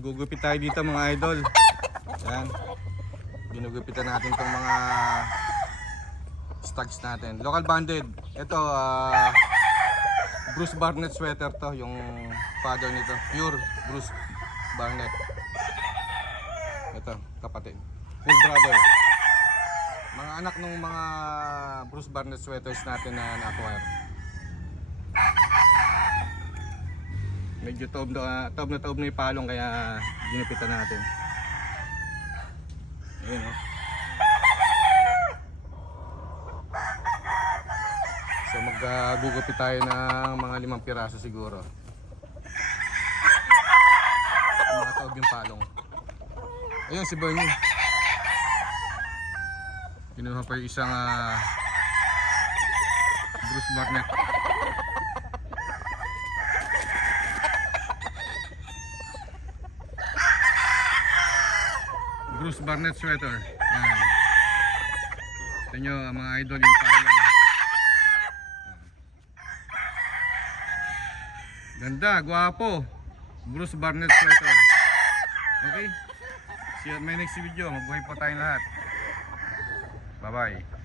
Nagugupit tayo dito mga idol. Yan. Ginugupitan natin tong mga stags natin. Local banded. Ito Bruce Barnett sweater to, yung father nito. Pure Bruce Barnett. Ito, kapatid. Full brother. Mga anak ng mga Bruce Barnett sweaters natin na na-acquire. Medyo taob na yung palong kaya ginupitan natin. Ayun o. So maggugupit tayo ng mga 5 piraso siguro. Mga taob yung palong. Ayun si Bernie. Kinuha pa yung isang Bruce Barnett. Bruce Barnett sweater. Yan. Ito nyo mga idol yung palong. Ganda, guwapo. Bruce Barnett sweater. Okay? See you at my next video. Magbuhay po tayong lahat. Bye bye.